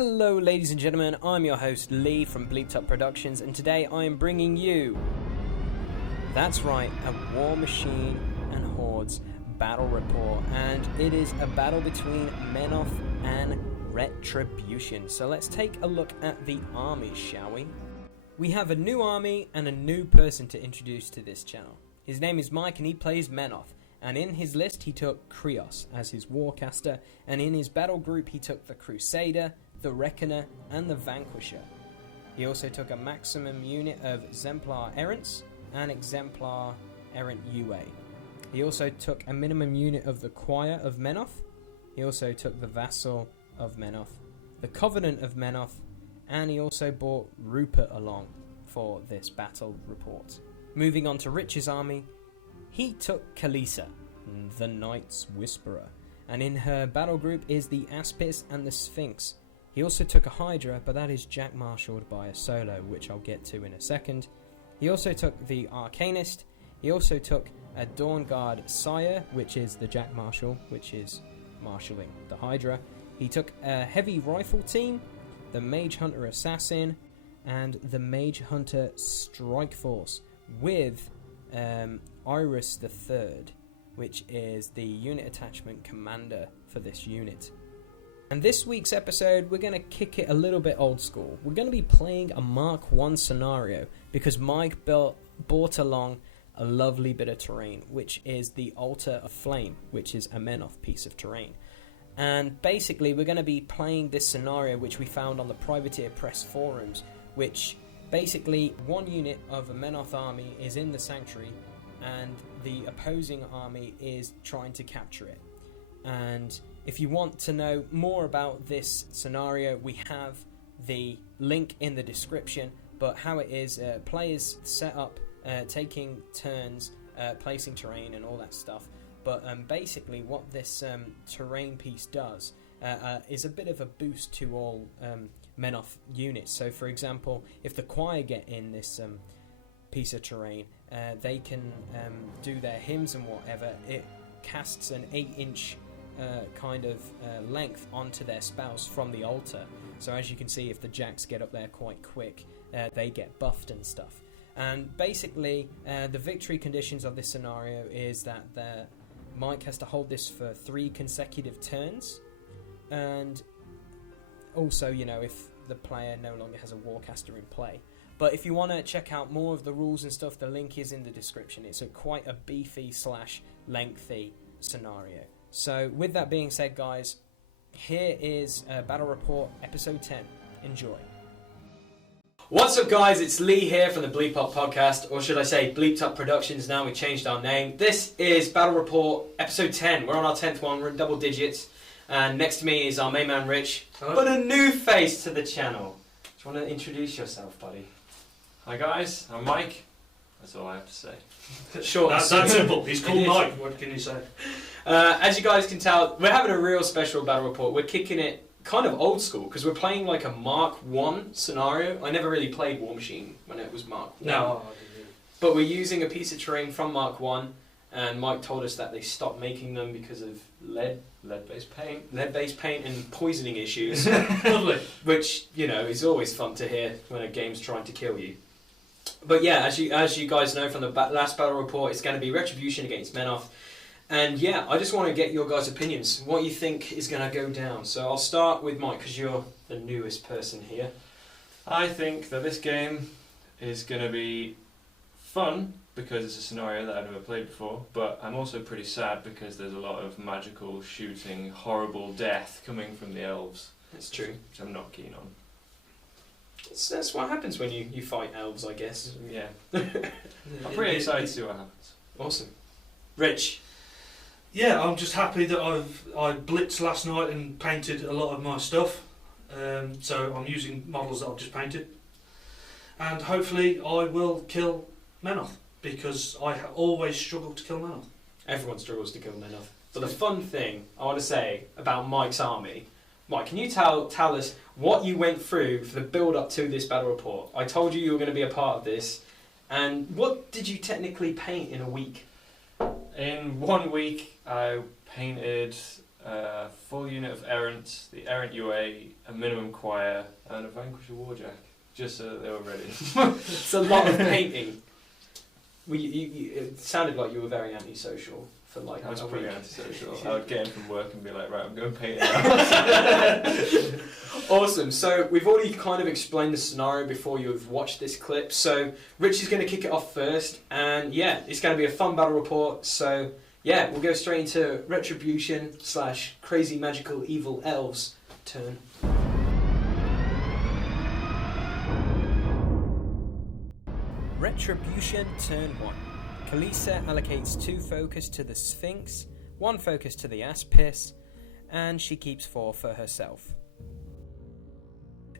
Hello ladies and gentlemen, I'm your host Lee from Bleeped Up Productions, and today I am bringing you, that's right, a Warmachine and Hordes battle report, and it is a battle between Menoth and Retribution. So let's take a look at the armies, shall we? We have a new army and a new person to introduce to this channel. His name is Mike and he plays Menoth. And in his list he took Krios as his Warcaster, and in his battle group he took the Crusader, the Reckoner and the Vanquisher. He also took a maximum unit of Exemplar Errants and Exemplar Errant UA. He also took a minimum unit of the Choir of Menoth. He also took the Vassal of Menoth, the Covenant of Menoth, and he also brought Rupert along for this battle report. Moving on to Rich's army, he took Kalisa, the Knight's Whisperer, and in her battle group is the Aspis and the Sphinx. He also took a Hydra, but that is Jack Marshalled by a solo, which I'll get to in a second. He also took the Arcanist. He also took a Dawnguard Sire, which is the Jack Marshall, which is marshalling the Hydra. He took a Heavy Rifle team, the Mage Hunter Assassin, and the Mage Hunter Strike Force, with Iris III, which is the unit attachment commander for this unit. And this week's episode, we're going to kick it a little bit old school. We're going to be playing a Mark I scenario because Mike brought along a lovely bit of terrain, which is the Altar of Flame, which is a Menoth piece of terrain. And basically, we're going to be playing this scenario, which we found on the Privateer Press forums, which basically one unit of a Menoth army is in the Sanctuary, and the opposing army is trying to capture it. And if you want to know more about this scenario, we have the link in the description. But how it is, players set up taking turns, placing terrain and all that stuff. But basically what this terrain piece does is a bit of a boost to all Menoth units. So for example, if the Choir get in this piece of terrain, they can do their hymns and whatever. It casts an 8-inch kind of length onto their spells from the altar. So as you can see, if the Jacks get up there quite quick, they get buffed and stuff. And basically, the victory conditions of this scenario is that Mike has to hold this for 3 consecutive turns, and also, you know, if the player no longer has a Warcaster in play. But if you want to check out more of the rules and stuff, the link is in the description. It's quite a beefy / lengthy scenario. So with that being said, guys, here is Battle Report Episode 10. Enjoy. What's up, guys? It's Lee here from the Bleep Up Podcast, or should I say Bleeped Up Productions now. We changed our name. This is Battle Report Episode 10. We're on our 10th one. We're in double digits. And next to me is our main man, Rich. Hello. But a new face to the channel. Do you want to introduce yourself, buddy? Hi guys, I'm Mike. That's all I have to say. Sure. That's simple. He's called Mike. What can you say? As you guys can tell, we're having a real special battle report. We're kicking it kind of old school because we're playing like a Mark I scenario. I never really played Warmachine when it was Mark I. No. But we're using a piece of terrain from Mark I, and Mike told us that they stopped making them because of lead-based paint and poisoning issues. Lovely. Which, you know, is always fun to hear when a game's trying to kill you. But yeah, as you guys know from the last battle report, it's going to be Retribution against Menoth. And yeah, I just want to get your guys' opinions. What you think is going to go down. So I'll start with Mike, because you're the newest person here. I think that this game is going to be fun because it's a scenario that I've never played before, but I'm also pretty sad because there's a lot of magical shooting, horrible death coming from the elves. That's true. Which I'm not keen on. That's what happens when you fight elves, I guess. Yeah. I'm pretty excited to see what happens. Awesome. Rich? Yeah, I'm just happy that I blitzed last night and painted a lot of my stuff. So I'm using models that I've just painted. And hopefully I will kill Menoth, because I always struggle to kill Menoth. Everyone struggles to kill Menoth. But the fun thing I want to say about Mike's army, Mike, can you tell us what you went through for the build-up to this battle report? I told you were going to be a part of this, and what did you technically paint in a week? In 1 week, I painted a full unit of Errants, the Errant UA, a minimum choir, and a Vanquisher Warjack, just so that they were ready. It's a lot of painting. Well, it sounded like you were very antisocial for like I was a pretty week. antisocial. I would get in from work and be like, right, I'm going painting now. Awesome. So we've already kind of explained the scenario before you've watched this clip. So Rich is going to kick it off first, and yeah, it's going to be a fun battle report. So yeah, we'll go straight into Retribution / Crazy Magical Evil Elves turn. Retribution turn 1. Kalisa allocates 2 focus to the Sphinx, 1 focus to the Aspis, and she keeps 4 for herself.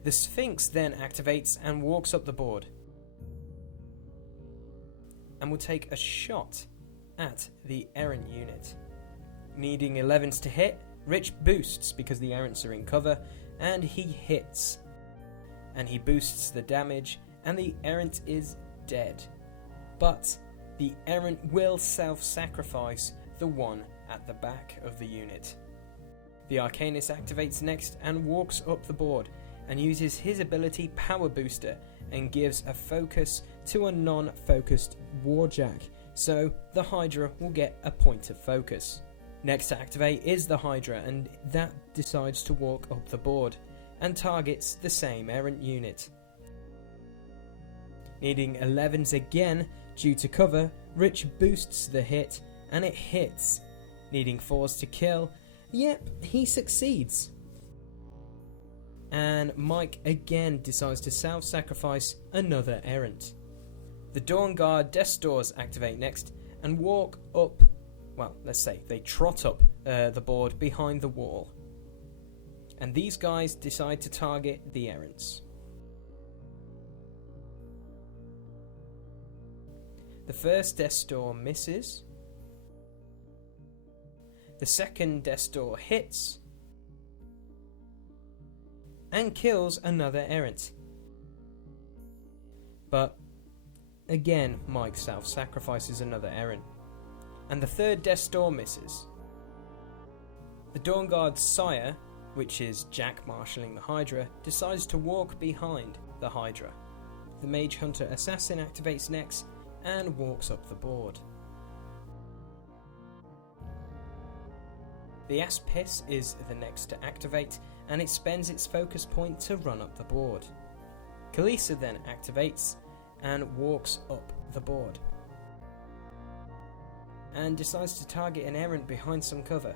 The Sphinx then activates and walks up the board, and will take a shot at the Errant unit. Needing 11s to hit, Rich boosts because the Errants are in cover, and he hits. And he boosts the damage, and the Errant is dead. But the Errant will self-sacrifice the one at the back of the unit. The Arcanist activates next and walks up the board and uses his ability Power Booster and gives a focus to a non-focused Warjack, so the Hydra will get a point of focus. Next to activate is the Hydra, and that decides to walk up the board and targets the same Errant unit. Needing 11s again due to cover, Rich boosts the hit and it hits. Needing 4s to kill, yep, he succeeds. And Mike again decides to self-sacrifice another Errant. The Dawn Guard Death Stores activate next and walk up, well, let's say they trot up the board behind the wall. And these guys decide to target the Errants. The first Death Store misses. The second Death Store hits and kills another Errant. But again, Mike self-sacrifices another Errant. And the third Death Store misses. The Dawn Guard's sire, which is Jack marshalling the Hydra, decides to walk behind the Hydra. The Mage Hunter Assassin activates next and walks up the board. The Aspis is the next to activate, and it spends its focus point to run up the board. Kalisa then activates and walks up the board, and decides to target an Errant behind some cover.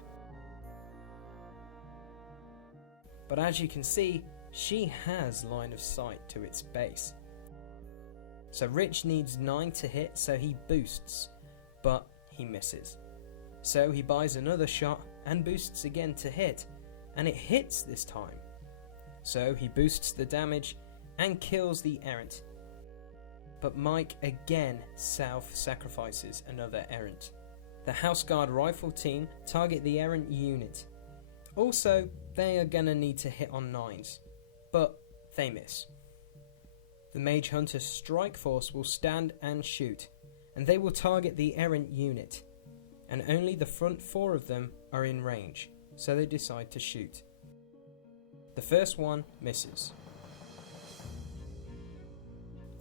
But as you can see, she has line of sight to its base. So Rich needs 9 to hit, so he boosts, but he misses. So he buys another shot and boosts again to hit, and it hits this time. So he boosts the damage and kills the Errant. But Mike again self-sacrifices another Errant. The House Guard Rifle team target the Errant unit. Also, they are gonna need to hit on 9s, but they miss. The Mage Hunter Strike Force will stand and shoot, and they will target the Errant unit, and only the front 4 of them are in range, so they decide to shoot. The first one misses.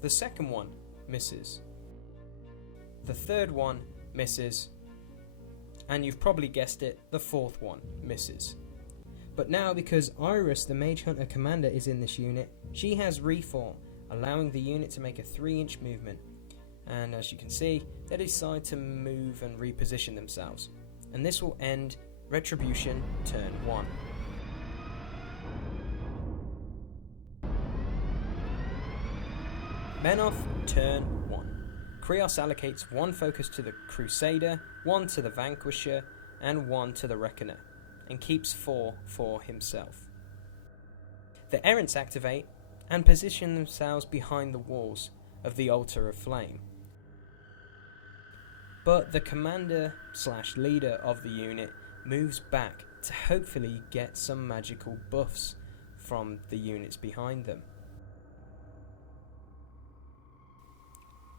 The second one misses. The third one misses. And you've probably guessed it, the fourth one misses. But now, because Iris, the Mage Hunter commander, is in this unit, she has Reform, allowing the unit to make a 3-inch movement. And as you can see, they decide to move and reposition themselves. And this will end Retribution turn 1. Menoth turn 1. Krios allocates 1 focus to the Crusader, 1 to the Vanquisher, and 1 to the Reckoner, and keeps 4 for himself. The Errants activate and position themselves behind the walls of the Altar of Flame. But the commander/leader of the unit moves back to hopefully get some magical buffs from the units behind them.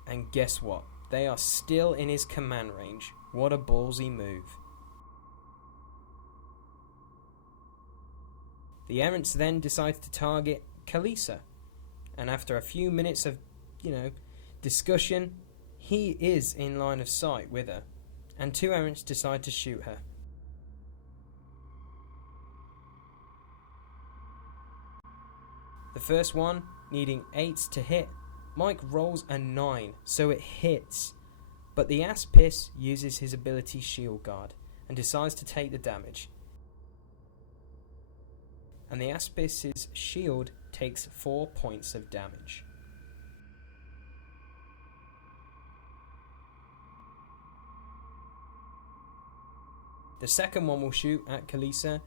And guess what? They are still in his command range. What a ballsy move. The errants then decide to target Kalisa, and after a few minutes of, discussion, he is in line of sight with her, and 2 errants decide to shoot her. The first one, needing 8 to hit, Mike rolls a 9, so it hits, but the Aspis uses his ability Shield Guard and decides to take the damage. And the Aspis's shield takes 4 points of damage. The second one will shoot at Kalisa,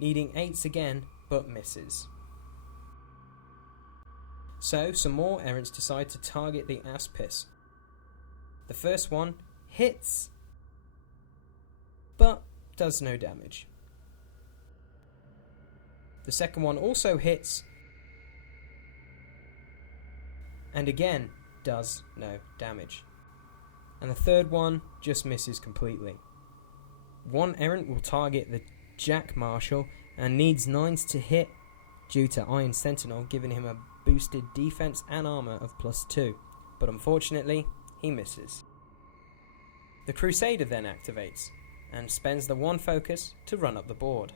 needing 8s again, but misses. So, some more errants decide to target the Aspis. The first one hits, but does no damage. The second one also hits, and again does no damage. And the third one just misses completely. One errant will target the Jack Marshal and needs 9s to hit due to Iron Sentinel giving him a boosted defense and armor of +2, but unfortunately he misses. The Crusader then activates and spends the 1 focus to run up the board.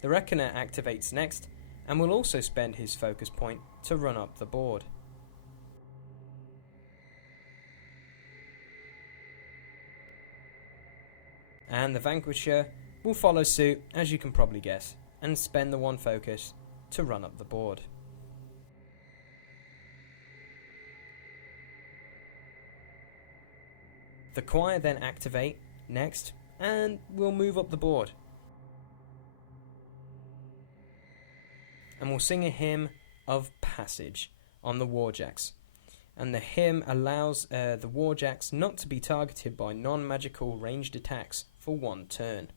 The Reckoner activates next and will also spend his focus point to run up the board. And the Vanquisher will follow suit, as you can probably guess, and spend the 1 focus to run up the board. The Choir then activate next and will move up the board. And will sing a hymn of passage on the Warjacks. And the hymn allows the Warjacks not to be targeted by non-magical ranged attacks for 1 turn.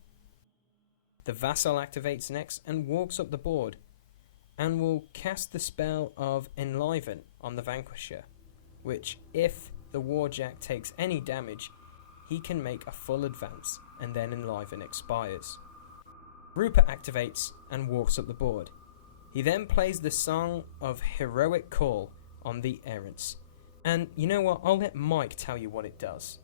The Vassal activates next and walks up the board and will cast the spell of Enliven on the Vanquisher, which, if the Warjack takes any damage, he can make a full advance and then Enliven expires. Rupert activates and walks up the board. He then plays the Song of Heroic Call on the Errants. And you know what, I'll let Mike tell you what it does.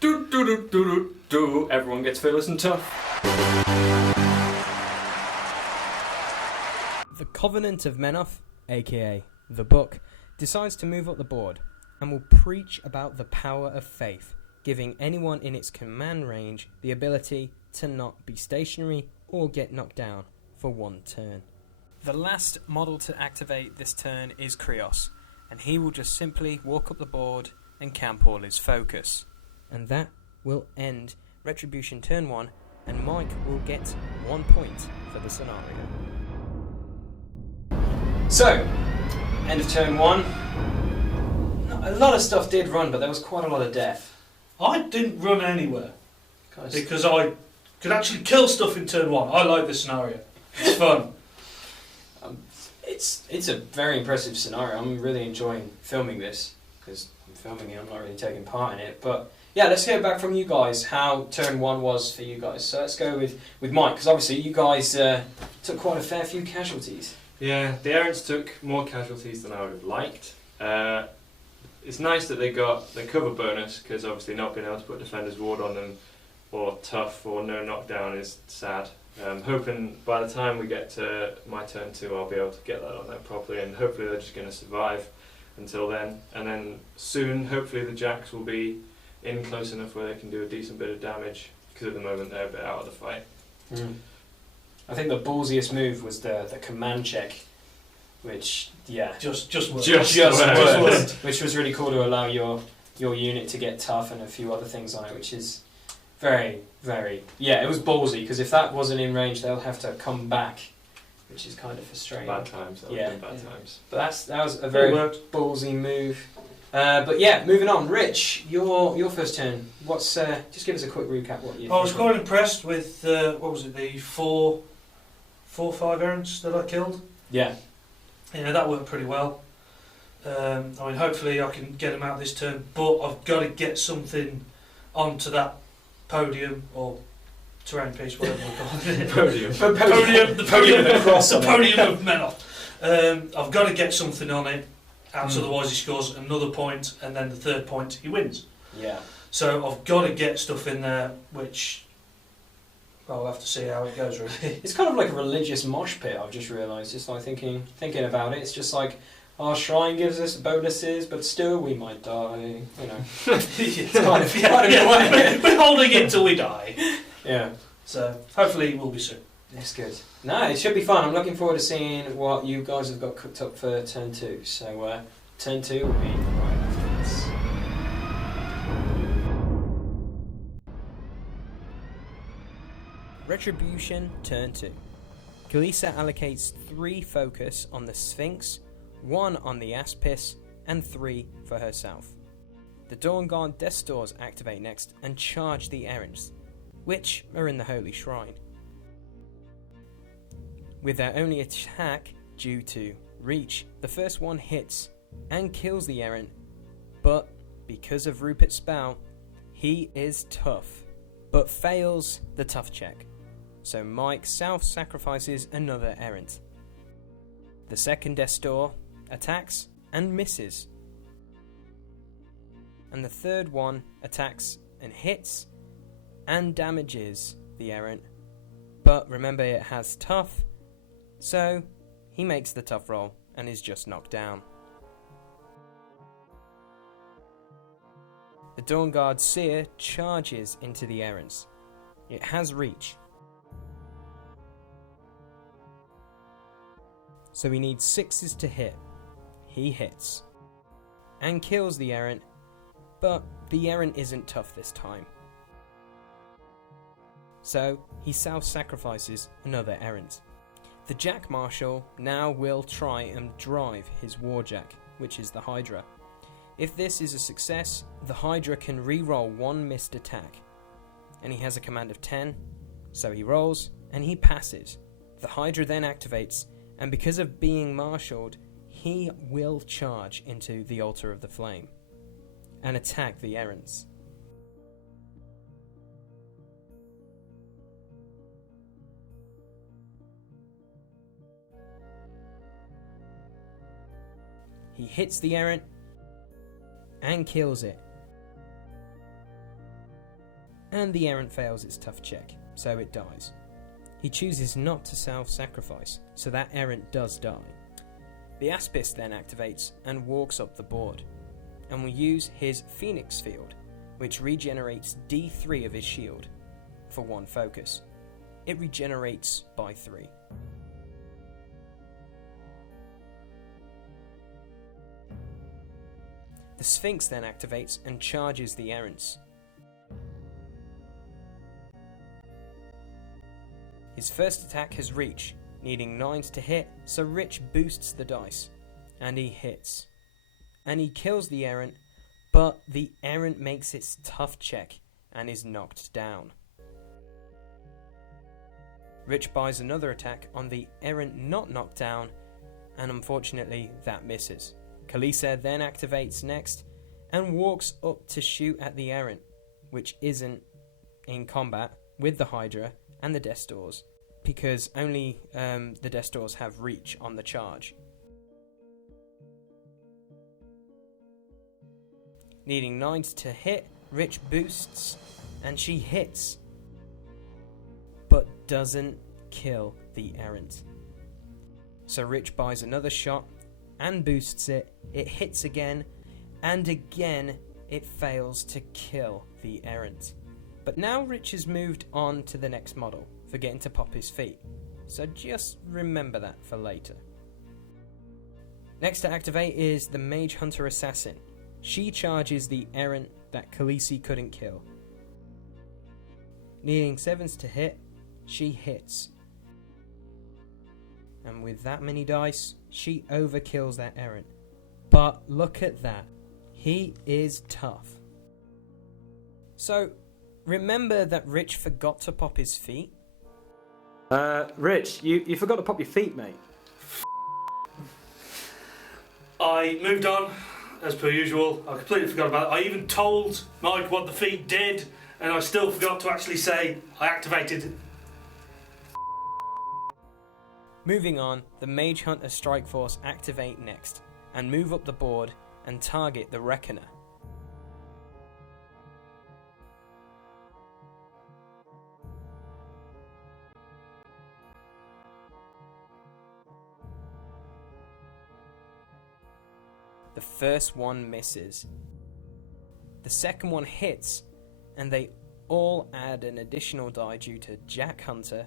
Do do do do do do. Everyone gets fearless and tough. The Covenant of Menoth, aka the Book, decides to move up the board and will preach about the power of faith, giving anyone in its command range the ability to not be stationary or get knocked down for 1 turn. The last model to activate this turn is Krios, and he will just simply walk up the board and camp all his focus. And that will end Retribution turn 1, and Mike will get 1 point for the scenario. So, end of turn 1. A lot of stuff did run, but there was quite a lot of death. I didn't run anywhere because I could actually kill stuff in turn 1. I like this scenario. It's fun. It's a very impressive scenario. I'm really enjoying filming this because I'm filming it. I'm not really taking part in it. But yeah, let's hear back from you guys how turn 1 was for you guys. So let's go with Mike, because obviously you guys took quite a fair few casualties. Yeah, the Errants took more casualties than I would have liked. It's nice that they got the cover bonus, because obviously not being able to put Defender's Ward on them or tough or no knockdown is sad. Hoping by the time we get to my turn 2 I'll be able to get that on there properly, and hopefully they're just going to survive until then. And then soon hopefully the Jacks will be in close enough where they can do a decent bit of damage, because at the moment they're a bit out of the fight. I think the ballsiest move was the command check, which just worked, which was really cool to allow your unit to get tough and a few other things on it, which is very, very... Yeah, it was ballsy, because if that wasn't in range, they'll have to come back, which is kind of frustrating. Bad times, that would have been bad times. But that was a very ballsy move. But yeah, moving on. Rich, your first turn. What's just give us a quick recap. What you? I was quite impressed with the 4-5 errants that I killed. Yeah. That worked pretty well. I mean, hopefully I can get him out this turn, but I've got to get something onto that podium or terrain piece, whatever we call it. Podium. The podium with a cross on it. The podium of Menoth. I've got to get something on it, else otherwise he scores another point, and then the third point he wins. Yeah. So I've got to get stuff in there, which I'll have to see how it goes, really. It's kind of like a religious mosh pit, I've just realised. Just like thinking about it, it's just like, our shrine gives us bonuses, but still we might die, you know. It's kind of we're holding it till we die. Yeah. So hopefully it will be soon. That's good. No, it should be fun. I'm looking forward to seeing what you guys have got cooked up for turn 2. So turn 2 will be right after this. Retribution, turn 2. Kalisa allocates 3 focus on the Sphinx, 1 on the Aspis, and 3 for herself. The Dawn Guard Death Stores activate next and charge the errands, which are in the Holy Shrine. With their only attack due to reach, the first one hits and kills the errant, but because of Rupert's spell, he is tough, but fails the tough check. So Mike self-sacrifices another errant. The second Death Store attacks and misses. And the third one attacks and hits and damages the errant. But remember, it has tough, so he makes the tough roll and is just knocked down. The Dawn Guard Seer charges into the errants. It has reach, so he needs 6s to hit. He hits and kills the errant, but the errant isn't tough this time. So he self-sacrifices another errant. The Jack Marshal now will try and drive his Warjack, which is the Hydra. If this is a success, the Hydra can re-roll 1 missed attack, and he has a command of 10, so he rolls and he passes. The Hydra then activates, and because of being marshalled, he will charge into the Altar of the Flame and attack the errants. He hits the errant and kills it. And the errant fails its tough check, so it dies. He chooses not to self-sacrifice, so that errant does die. The Aspis then activates and walks up the board, and will use his Phoenix Field, which regenerates D3 of his shield for 1 focus. It regenerates by 3. The Sphinx then activates and charges the errants. His first attack has reach, needing 9s to hit, so Rich boosts the dice, and he hits. And he kills the errant, but the errant makes its tough check and is knocked down. Rich buys another attack on the errant not knocked down, and unfortunately that misses. Kalisa then activates next and walks up to shoot at the errant, which isn't in combat with the Hydra and the Death Stores, because only the Death Stores have reach on the charge. Needing 9s to hit, Rich boosts and she hits, but doesn't kill the errant. So Rich buys another shot and boosts it. It hits again, and again it fails to kill the errant. But now Rich has moved on to the next model, forgetting to pop his feet, so just remember that for later. Next to activate is the Mage Hunter Assassin. She charges the errant that Khaleesi couldn't kill. Needing 7s to hit, she hits. And with that many dice, she overkills that errant. But look at that. He is tough. So, remember that Rich forgot to pop his feet? Rich, you forgot to pop your feet, mate. I moved on, as per usual. I completely forgot about it. I even told Mike what the feat did, and I still forgot to actually say I activated. Moving on, the Mage Hunter Strike Force activate next, and move up the board and target the Reckoner. The first one misses. The second one hits, and they all add an additional die due to Jack Hunter,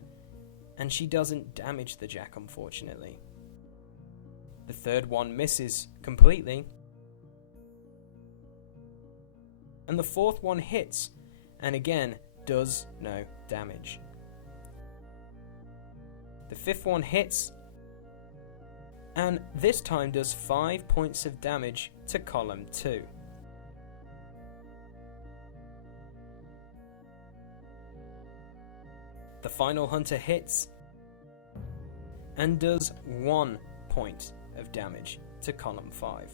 and she doesn't damage the Jack, unfortunately. The third one misses completely, and the fourth one hits, and again does no damage. The fifth one hits, and this time does 5 points of damage to column 2. The final hunter hits and does 1 point of damage to column 5.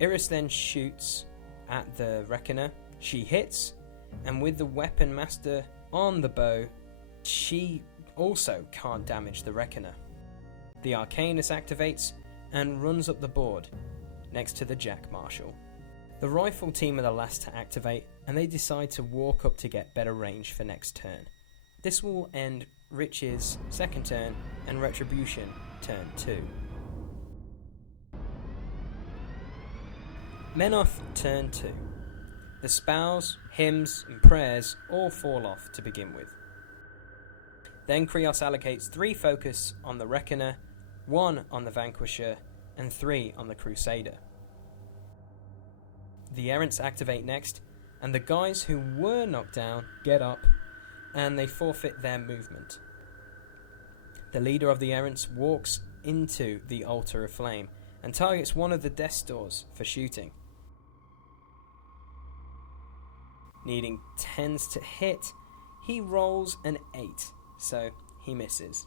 Iris then shoots at the Reckoner. She hits, and with the Weapon Master on the bow, she also can't damage the Reckoner. The Arcanus activates and runs up the board next to the Jack Marshal. The rifle team are the last to activate, and they decide to walk up to get better range for next turn. This will end Rich's second turn and Retribution turn 2. Menoth turn 2. The spells, hymns and prayers all fall off to begin with. Then Krios allocates 3 focus on the Reckoner, 1 on the Vanquisher, and 3 on the Crusader. The Errants activate next, and the guys who were knocked down get up, and they forfeit their movement. The leader of the Errants walks into the Altar of Flame, and targets one of the Death Doors for shooting. Needing 10s to hit, he rolls an 8. So he misses.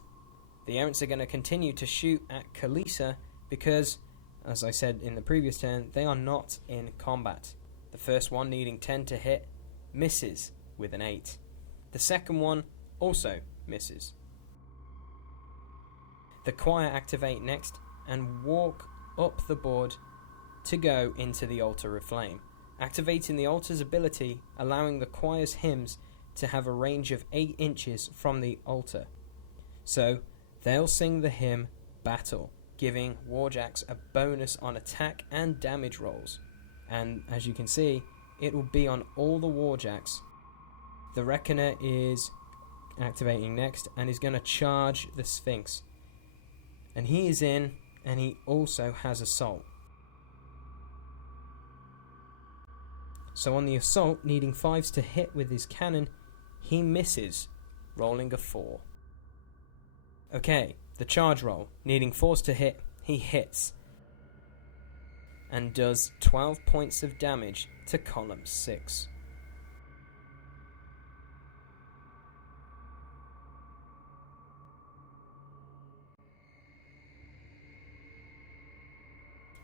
The Errants are going to continue to shoot at Kalisa because, as I said in the previous turn, they are not in combat. The first one, needing 10 to hit, misses with an 8. The second one also misses. The choir activate next and walk up the board to go into the Altar of Flame, activating the altar's ability, allowing the choir's hymns to have a range of 8 inches from the altar. So they'll sing the hymn Battle, giving Warjacks a bonus on attack and damage rolls. And as you can see, it will be on all the Warjacks. The Reckoner is activating next and is going to charge the Sphinx. And he is in, and he also has Assault. So on the Assault, needing 5s to hit with his cannon, he misses, rolling a 4. Okay, the charge roll, needing 4s to hit, he hits, and does 12 points of damage to column 6.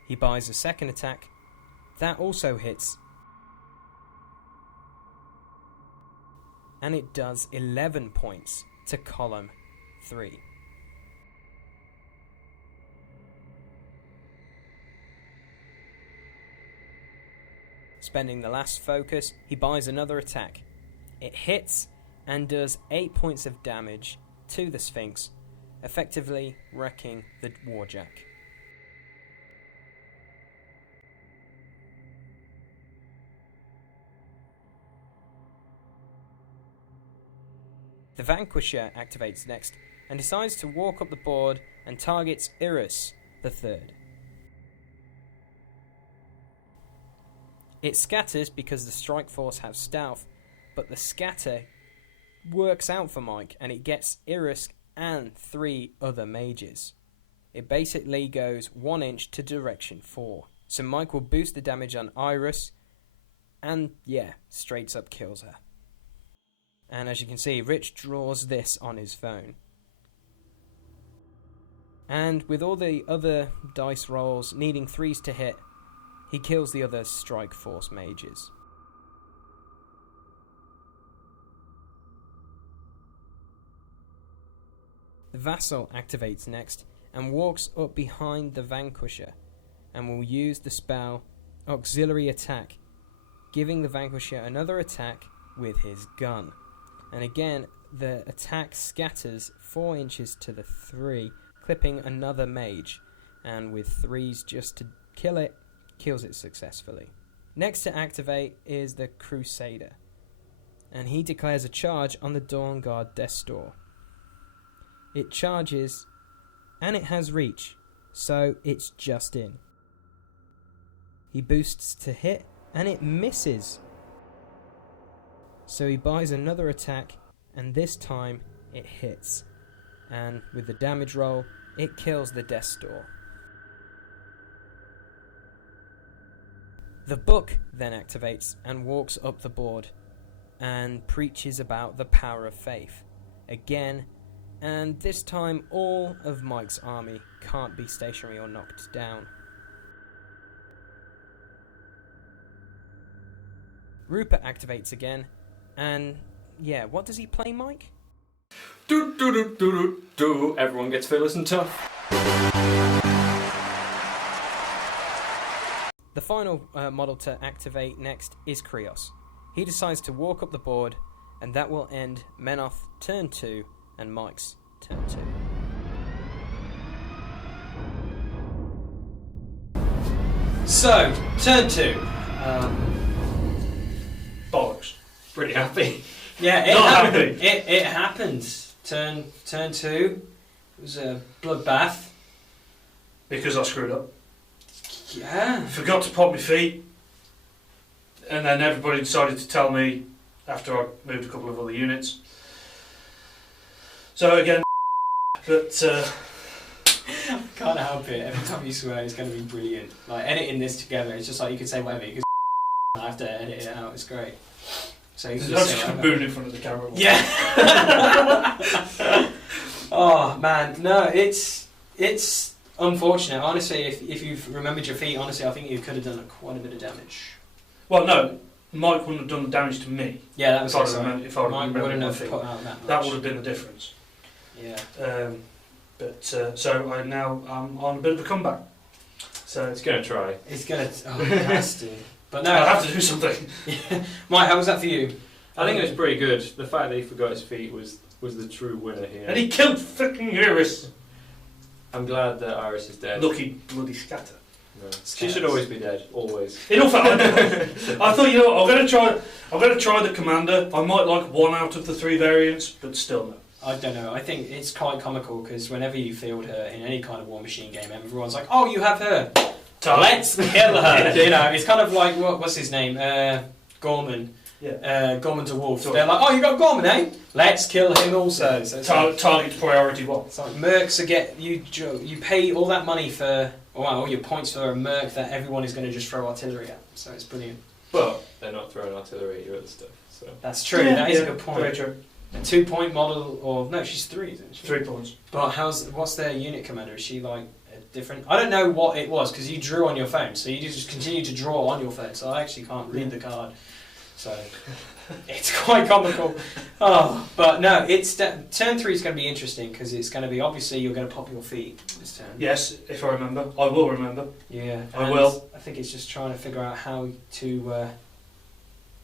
He buys a second attack, that also hits, and it does 11 points to column 3. Spending the last focus, he buys another attack. It hits and does 8 points of damage to the Sphinx, effectively wrecking the Warjack. The Vanquisher activates next and decides to walk up the board and targets Iris the Third. It scatters because the Strike Force have stealth, but the scatter works out for Mike and it gets Iris and 3 other mages. It basically goes 1 inch to direction 4. So Mike will boost the damage on Iris and straight up kills her. And as you can see, Rich draws this on his phone. And with all the other dice rolls needing 3s to hit, he kills the other Strike Force mages. The Vassal activates next and walks up behind the Vanquisher and will use the spell Auxiliary Attack, giving the Vanquisher another attack with his gun. And again, the attack scatters 4 inches to the 3, clipping another mage, and with 3s just to kill it, kills it successfully. Next to activate is the Crusader, and he declares a charge on the Dawn Guard Destor. It charges, and it has reach, so it's just in. He boosts to hit, and it misses. So he buys another attack, and this time it hits. And with the damage roll, it kills the Destor. The Book then activates and walks up the board and preaches about the power of faith. Again, and this time all of Mike's army can't be stationary or knocked down. Rupert activates again, and yeah, what does he play, Mike? Do do do do do do. Everyone gets fearless and tough. The final model to activate next is Krios. He decides to walk up the board, and that will end Menoth turn 2 and Mike's turn 2. So, turn 2. Bollocks. Pretty happy. Yeah, it Not happened. happy. It happened. Turn 2. It was a bloodbath. Because I screwed up. Yeah. Forgot to pop my feet, and then everybody decided to tell me after I moved a couple of other units. So again, but Can't help it. Every time you swear, it's going to be brilliant. Like editing this together, it's just like you could say whatever. You could I have to edit it out. It's great. So you I'm can just say going to whatever. boon in front of the camera. Yeah. Oh man, no, it's unfortunate. Honestly, if you've remembered your feet, honestly, I think you could have done quite a bit of damage. Well, no, Mike wouldn't have done the damage to me. Yeah, that was If I'd it, sorry. remembered- if I'd Mike remembered wouldn't my have feet. put out that much. That would have been the difference. Yeah. So I now I'm on a bit of a comeback. So It's going to try. It's gonna. Oh, it has to. But no, I have to do something. Yeah. Mike, how was that for you? I think it was pretty good. The fact that he forgot his feet was the true winner here. And he killed fucking Iris. I'm glad that Iris is dead. Lucky bloody scatter. No. She should always be dead. Always. In all fact, I thought, you know what, I'm going to try the commander. I might like one out of the 3 variants, but still no. I don't know. I think it's quite comical because whenever you field her in any kind of Warmachine game, everyone's like, "Oh, you have her. Let's kill her." You know, it's kind of like what's his name, Gorman. Yeah. Gorman to Wolf. Sorry. They're like, "Oh, you got Gorman, eh? Let's kill him also." So it's like, Target priority 1. it's like mercs you pay all that money for, all your points for a merc that everyone is going to just throw artillery at. So it's brilliant. But they're not throwing artillery at you at the stuff. So That's true. That is a good point. Very true. A 2-point model, or no, she's 3, isn't she? 3 points. But what's their unit commander? Is she like a different? I don't know what it was because you drew on your phone, so you just continue to draw on your phone. So I actually can't read the card. So it's quite comical. Oh, but no, it's turn 3 is going to be interesting because it's going to be obviously you're going to pop your feet this turn. Yes, if I remember. I will remember. Yeah, I and will. I think it's just trying to figure out how to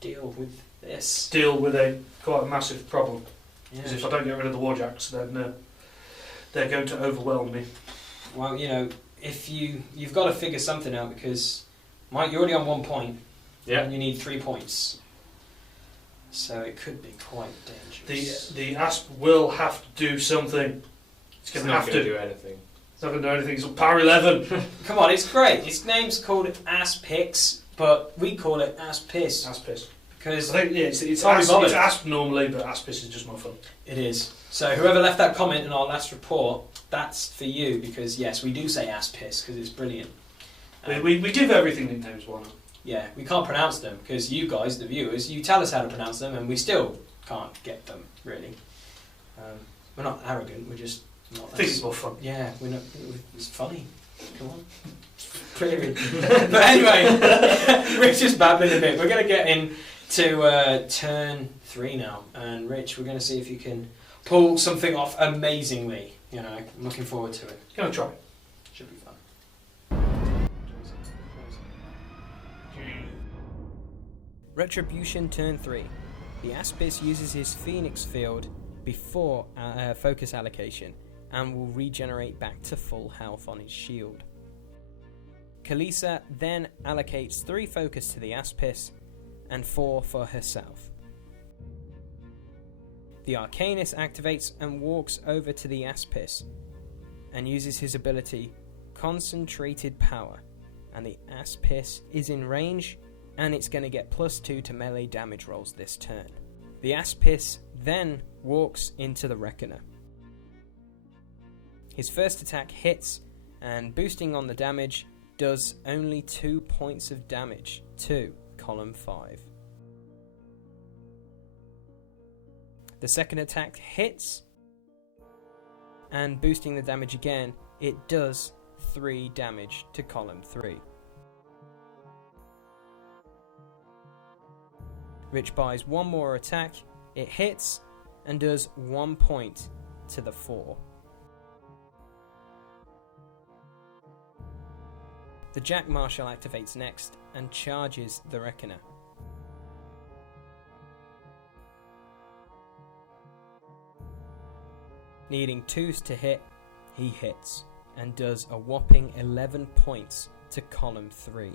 deal with this. Deal with a quite massive problem. Yeah. Because if I don't get rid of the Warjacks, then they're going to overwhelm me. Well, you know, if you've got to figure something out because Mike, you're already on 1 point. yeah. And you need 3 points. So it could be quite dangerous. The Asp will have to do something. It's going to not have gonna to. do anything. It's not going to do anything. It's power 11. Come on, it's great. Its name's called Aspix, but we call it Aspiss Aspis. because I think it's Can't be Asp, bothered. it's Asp normally, but Aspis is just more fun. it is. So whoever left that comment in our last report, that's for you because yes, we do say Aspiss because it's brilliant. We give everything nicknames, why not? Yeah, we can't pronounce them because you guys, the viewers, you tell us how to pronounce them and we still can't get them really. We're not arrogant. We're just Not I think it's more fun. Yeah, it's funny. Come on. Clearly. But anyway, we're just babbling a bit. We're going to get into turn 3 now. And Rich, we're going to see if you can pull something off amazingly. You know, I'm looking forward to it. Gonna try. Should be fun. Retribution turn 3. The Aspis uses his Phoenix field before focus allocation and will regenerate back to full health on his shield. Kalisa then allocates 3 focus to the Aspis and 4 for herself. The Arcanist activates and walks over to the Aspis and uses his ability Concentrated Power, and the Aspis is in range and it's going to get +2 to melee damage rolls this turn. The Aspis then walks into the Reckoner. His first attack hits, and boosting on the damage does only 2 points of damage to column 5. The second attack hits, and boosting the damage again, it does 3 damage to column 3. Rich buys 1 more attack, it hits, and does 1 point to the 4. The Jack Marshal activates next and charges the Reckoner. Needing 2s to hit, he hits and does a whopping 11 points to column 3.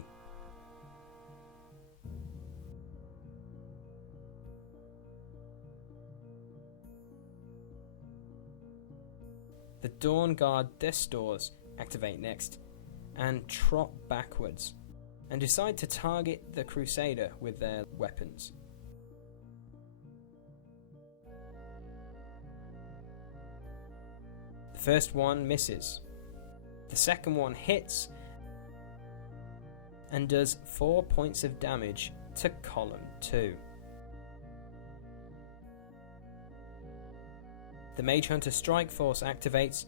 The Dawn Guard Destors activate next and trot backwards and decide to target the Crusader with their weapons. The first one misses. The second one hits and does 4 points of damage to column 2. The Mage Hunter Strike Force activates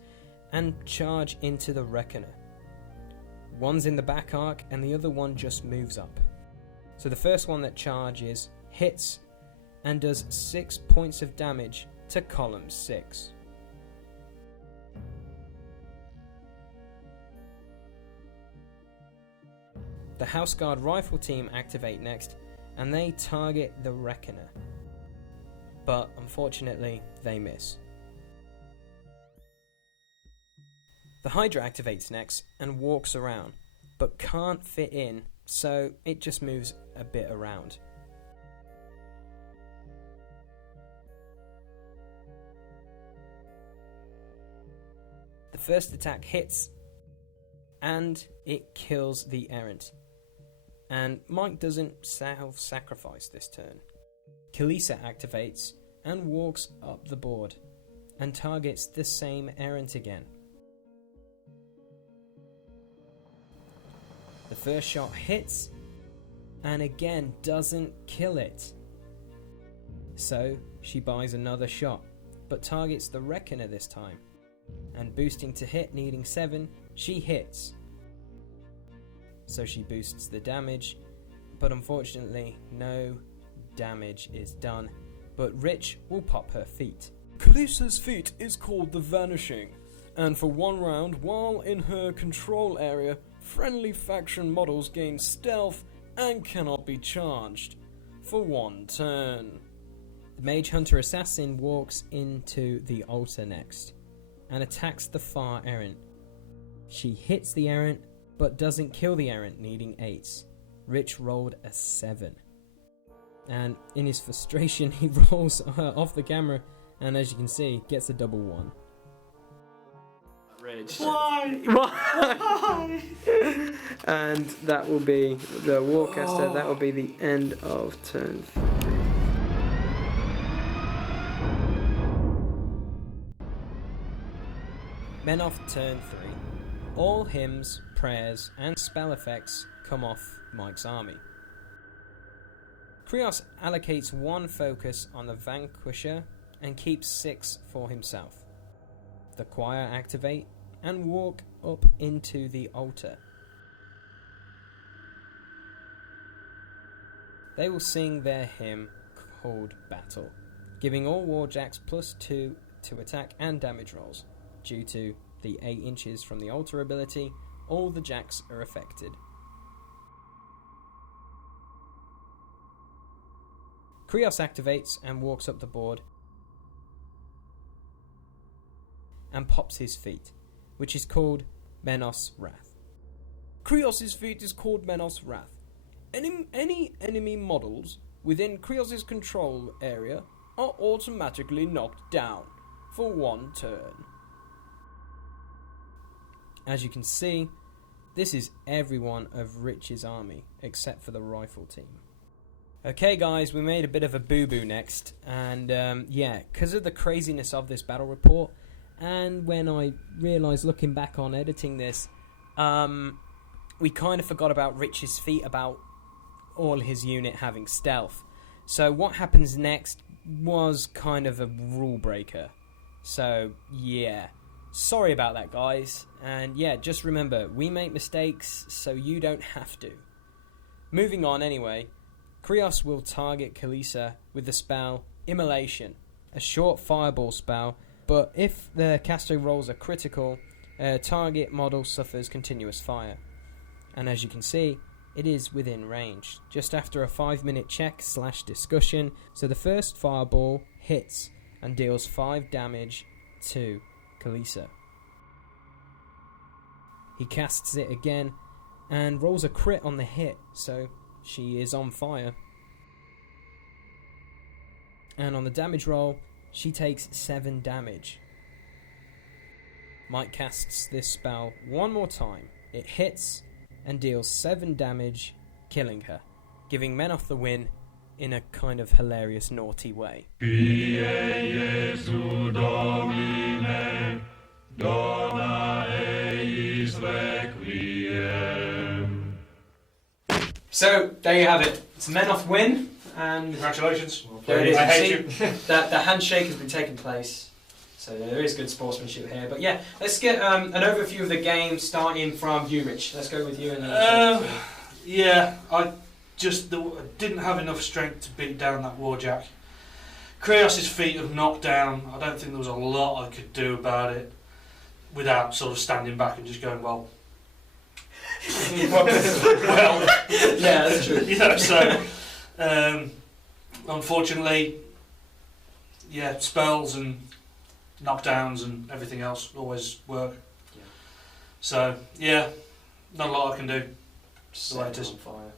and charge into the Reckoner. One's in the back arc and the other one just moves up. So the first one that charges hits and does 6 points of damage to column 6. The House Guard Rifle Team activate next and they target the Reckoner. But unfortunately they miss. The Hydra activates next and walks around, but can't fit in, so it just moves a bit around. The first attack hits, and it kills the Errant. And Mike doesn't self-sacrifice this turn. Kalisa activates and walks up the board, and targets the same Errant again. The first shot hits, and again doesn't kill it. So she buys another shot, but targets the Reckoner this time. And boosting to hit, needing 7, she hits. So she boosts the damage, but unfortunately no damage is done. But Rich will pop her feat. Kalisa's feat is called the Vanishing, and for 1 round while in her control area, friendly faction models gain stealth and cannot be charged for 1 turn. The Mage Hunter Assassin walks into the altar next and attacks the far Errant. She hits the Errant but doesn't kill the Errant, needing 8s. Rich rolled a 7. And in his frustration he rolls off the camera and, as you can see, gets a double 1. Rich. Why? Why? And that will be the Warcaster. That will be the end of turn 3. Menoth turn 3. All hymns, prayers, and spell effects come off Mike's army. Krios allocates 1 focus on the Vanquisher and keeps 6 for himself. the choir activate and walk up into the altar. They will sing their hymn called Battle, giving all warjacks +2 to attack and damage rolls. Due to the 8 inches from the altar ability, all the jacks are affected. Krios activates and walks up the board and pops his feat, which is called Menoth's Wrath. Krios' feat is called Menoth's Wrath. Any enemy models within Krios' control area are automatically knocked down for 1 turn. As you can see, this is everyone of Rich's army except for the rifle team. Okay guys, we made a bit of a boo-boo next, and because of the craziness of this battle report, and when I realised looking back on editing this, we kind of forgot about Rich's feat about all his unit having stealth. So what happens next was kind of a rule breaker. So yeah, sorry about that guys, and yeah, just remember, we make mistakes so you don't have to. Moving on anyway, Krios will target Kalisa with the spell Immolation, a short fireball spell, but if the caster rolls are critical, target model suffers continuous fire. And as you can see, it is within range, just after a 5-minute check/discussion, so the first fireball hits and deals 5 damage to Kalisa. He casts it again and rolls a crit on the hit, so she is on fire. And on the damage roll, she takes 7 damage. Mike casts this spell one more time. It hits and deals 7 damage, killing her, giving Menoth the win in a kind of hilarious, naughty way. So there you have it. It's a Menoth win, and Congratulations. there it is. I hate See, you. the handshake has been taking place. So there is good sportsmanship here. But yeah, let's get an overview of the game, starting from you, Rich. Let's go with you. And yeah, I just didn't have enough strength to beat down that warjack. Krios' feat of knockdown, I don't think there was a lot I could do about it without sort of standing back and just going, well, yeah, that's true. You know, so unfortunately, yeah, spells and knockdowns and everything else always work. Yeah. So yeah, not a lot I can do. Set them on fire.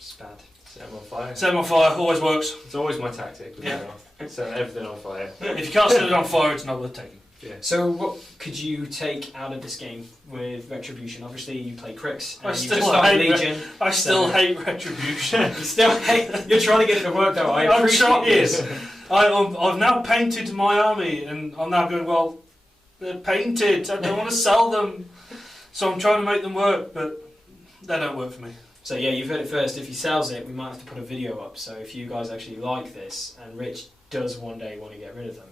Spad. Set them on fire. Set them on fire always works. It's always my tactic. Yeah. Set everything on fire. If you can't set it on fire, it's not worth taking. Yeah. So what could you take out of this game with Retribution? Obviously you play Crix, I and you still just started hate Legion. I still hate Retribution. You still hate. You're trying to get it to work though. I I'm appreciate trying. this. I've now painted my army, and I'm now going, well, they're painted. I don't want to sell them, so I'm trying to make them work, but they don't work for me. So yeah, you've heard it first. If he sells it, we might have to put a video up. So if you guys actually like this, and Rich does one day want to get rid of them,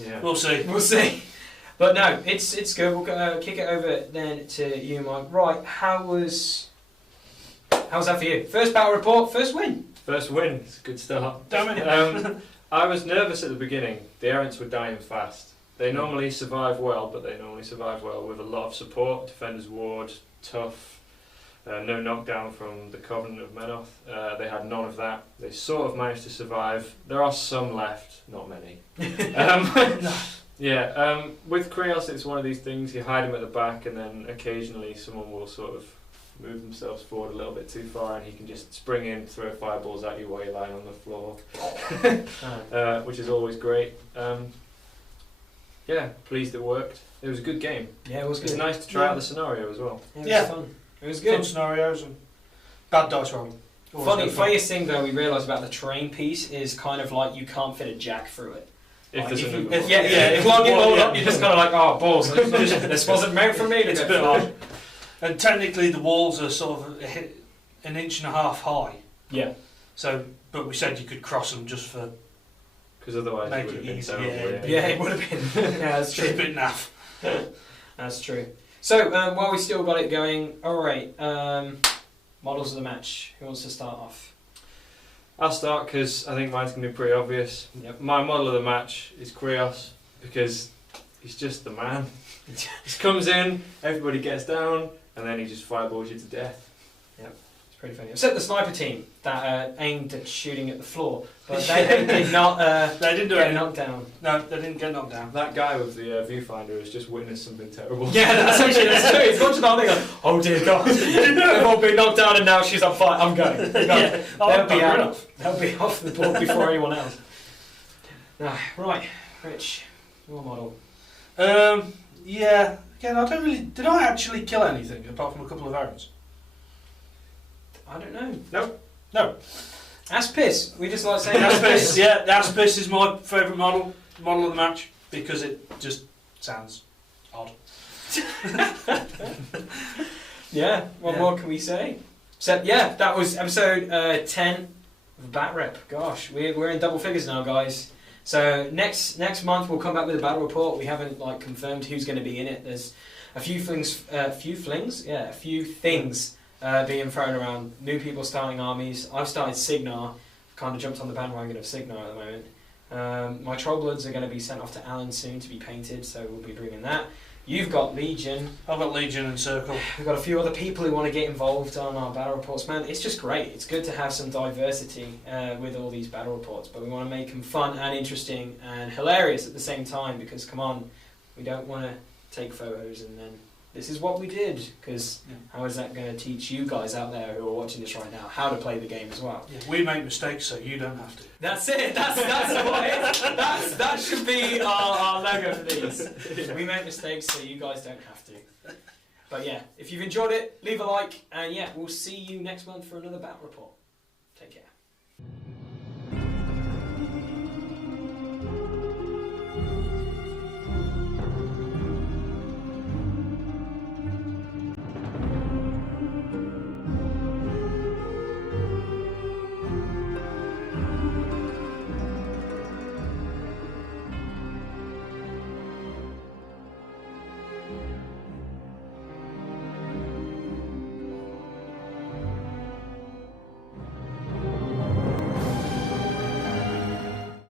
Yeah. We'll see. we'll see. But no, it's good. We'll kick it over then to you, Mike. Right, how was that for you? First battle report, first win. First win. It's a good start. Damn it. I was nervous at the beginning. The errants were dying fast. They normally survive well, but they normally survive well with a lot of support. Defender's Ward, tough. No knockdown from the Covenant of Menoth. They had none of that. They sort of managed to survive. There are some left, not many. With Krios, it's one of these things, you hide him at the back, and then occasionally someone will sort of move themselves forward a little bit too far, and he can just spring in, throw fireballs at you while you're lying on the floor, which is always great. Pleased it worked. It was a good game. Yeah, it was It's good. nice to try out the scenario as well. It was Yeah. fun. It was Fun good. scenarios and bad dice rolling. Funniest thing though we realised about the terrain piece is kind of like you can't fit a jack through it. If Like, there's if an you, avoid. if plug it all Yeah. up, you're just kind of like, oh balls, this wasn't meant for me to It's a go bit through. hard. And technically the walls are sort of an inch and a half high. Yeah. So, but we said you could cross them just for because otherwise Make it would have it been easy, terrible. Yeah, it would have been. Yeah, that's It's a true. bit naff. That's true. So, while we still got it going, alright, models of the match. Who wants to start off? I'll start because I think mine's going to be pretty obvious. Yep. My model of the match is Krios because he's just the man. He just comes in, everybody gets down, and then he just fireballs you to death. It's pretty funny. Except the sniper team that aimed at shooting at the floor, but they did not They didn't do get it. knocked down. No, they didn't get knocked down. That guy with the viewfinder has just witnessed something terrible. Yeah, that's actually that's true. It's watching that thing going, oh dear God, they've all been knocked down and now she's on fire. I'm going. I'm going. Yeah. They'll be fair out. They'll be off the board before anyone else. Right, Rich, your model. Yeah. Again, I don't really. Did I actually kill anything apart from a couple of arrows? I don't know. No. Aspis. We just like saying Aspis. Aspis. Yeah, the Aspis is my favourite model of the match because it just sounds odd. Yeah. What more can we say? So yeah, that was episode 10 of Bat Rep. Gosh, we're in double figures now, guys. So next month we'll come back with a battle report. We haven't confirmed who's going to be in it. There's a few things being thrown around. New people starting armies. I've started Signar. Kind of jumped on the bandwagon of Signar at the moment. My Trollbloods are going to be sent off to Alan soon to be painted, so we'll be bringing that. You've got Legion. I've got Legion and Circle. We've got a few other people who want to get involved on our battle reports. Man, it's just great. It's good to have some diversity with all these battle reports, but we want to make them fun and interesting and hilarious at the same time because, come on, we don't want to take photos and then this is what we did, because how is that going to teach you guys out there who are watching this right now how to play the game as well? Yeah, we make mistakes so you don't have to. That's it. That's what it is. That should be our logo for these. We make mistakes so you guys don't have to. But yeah, if you've enjoyed it, leave a like, and yeah, we'll see you next month for another battle report.